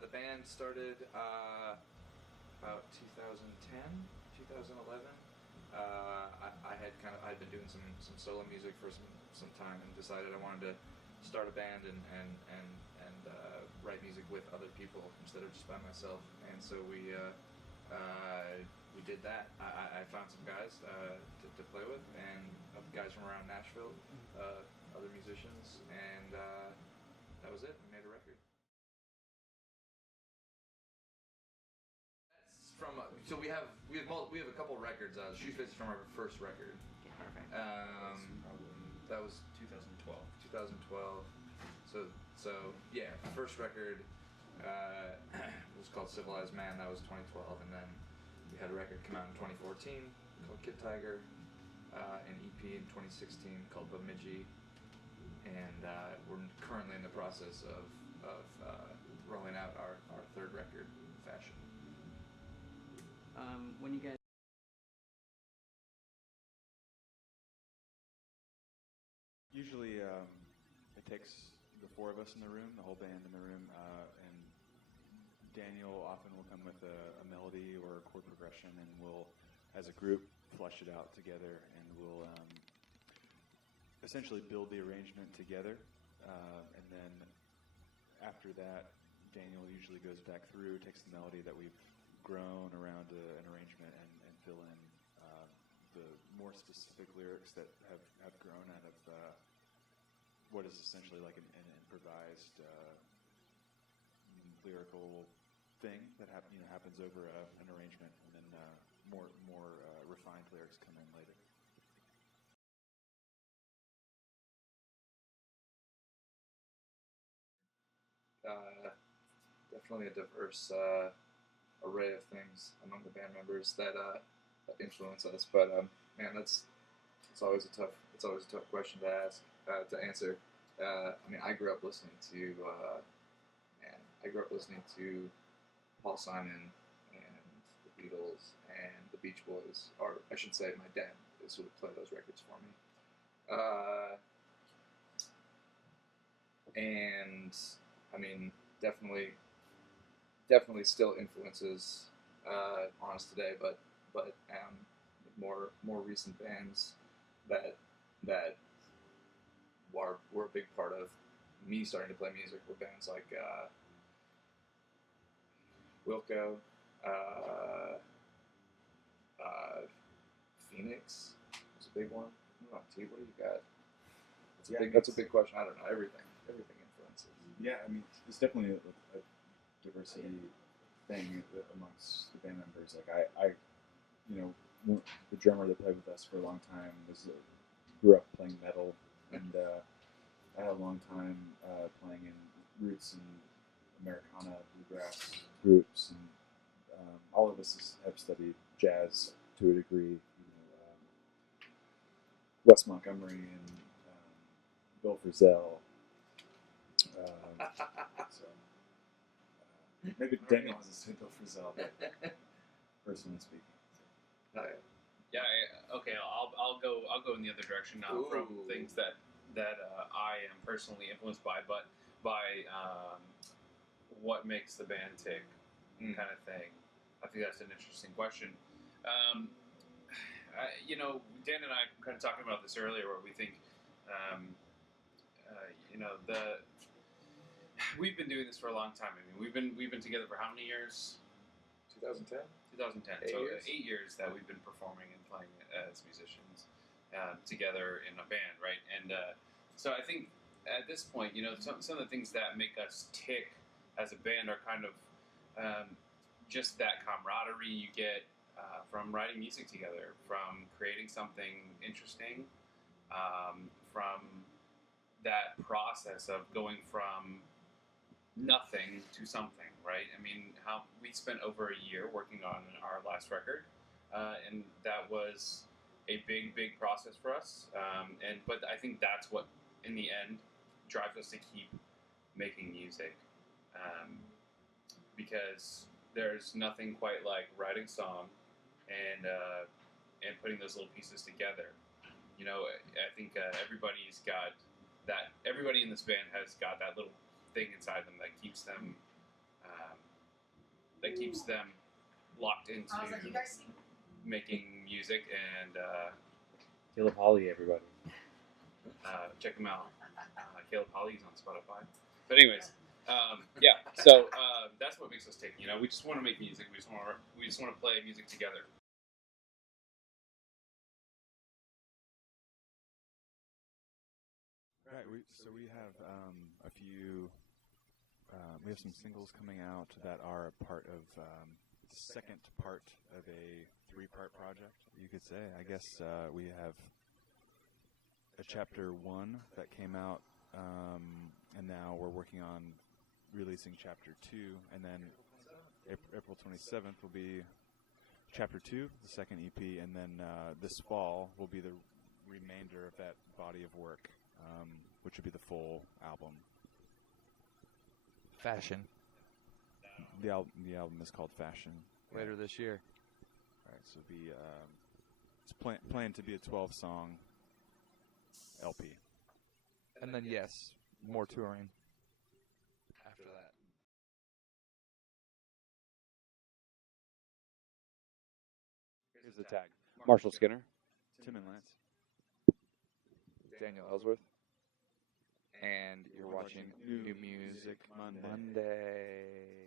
The band started about 2010, 2011. I'd been doing some solo music for some time and decided I wanted to start a band and write music with other people instead of just by myself. And so we did that. I found some guys to play with, and guys from around Nashville, other musicians, and that was it. We made a record. So we have a couple records. Shoe Fits is from our first record. Perfect. That was 2012. 2012. So yeah, the first record was called Civilized Man. That was 2012, and then we had a record come out in 2014 called Kid Tiger, an EP in 2016 called Bemidji, and we're currently in the process of rolling out our third record, Fashion. When you guys usually it takes the four of us in the room, the whole band in the room, and Daniel often will come with a melody or a chord progression, and we'll, as a group, flush it out together, and we'll essentially build the arrangement together, and then after that, Daniel usually goes back through, takes the melody that we've grown around an arrangement, and fill in the more specific lyrics that have grown out of what is essentially like an improvised lyrical thing that happens over an arrangement, and then more refined lyrics come in later. Definitely a diverse array of things among the band members that influence us. But man, it's always a tough question to ask to answer. I mean, I grew up listening to Paul Simon and the Beatles and the Beach Boys, or I should say, my dad is who would play those records for me. And I mean, definitely still influences on us today, but more recent bands that were a big part of me starting to play music were bands like Wilco, Phoenix was a big one. What do you got? That's a big question. I don't know. Everything influences. Yeah, I mean, it's definitely a diversity thing amongst the band members. Like I the drummer that played with us for a long time grew up playing metal, and I had a long time playing in roots and Americana bluegrass groups, and all of us have studied jazz to a degree. Wes Montgomery and Bill Frisell. Maybe Daniel has a studied Bill Frisell, but personally speaking. Okay. I'll go in the other direction now. Ooh. From things that I am personally influenced by, but by what makes the band tick, kind of thing. I think that's an interesting question. Dan and I kind of talking about this earlier, where we think, we've been doing this for a long time. I mean, we've been together for how many years? 2010. 2010. 8 years that we've been performing and playing as musicians together in a band, right? And so I think at this point, some of the things that make us tick as a band are kind of just that camaraderie you get from writing music together, from creating something interesting, from that process of going from nothing to something, right? I mean, we spent over a year working on our last record, and that was a big process for us. But I think that's what, in the end, drives us to keep making music, because there's nothing quite like writing a song and putting those little pieces together. I think everybody's got that. Everybody in this band has got that little thing inside them that keeps them that keeps them locked into making music. And Caleb Holly, everybody. check them out. Caleb Holly's on Spotify. But anyways, yeah. So that's what makes us tick. You know, we just want to make music. We just want to play music together. Right. So we have a few. We have some singles coming out that are a part of the second part of a 3-part project, you could say. I guess we have a chapter 1 that came out, and now we're working on releasing chapter 2, and then April 27th will be chapter 2, the second EP, and then this fall will be the remainder of that body of work, which would be the full album. Fashion. The album is called Fashion. Later this year. All right, so it'll be it's planned to be a 12-song LP. And then yes, more touring after that. Here's the tag. Marshall Skinner. Tim and Lance. Daniel Ellsworth. And you're watching New Music Monday.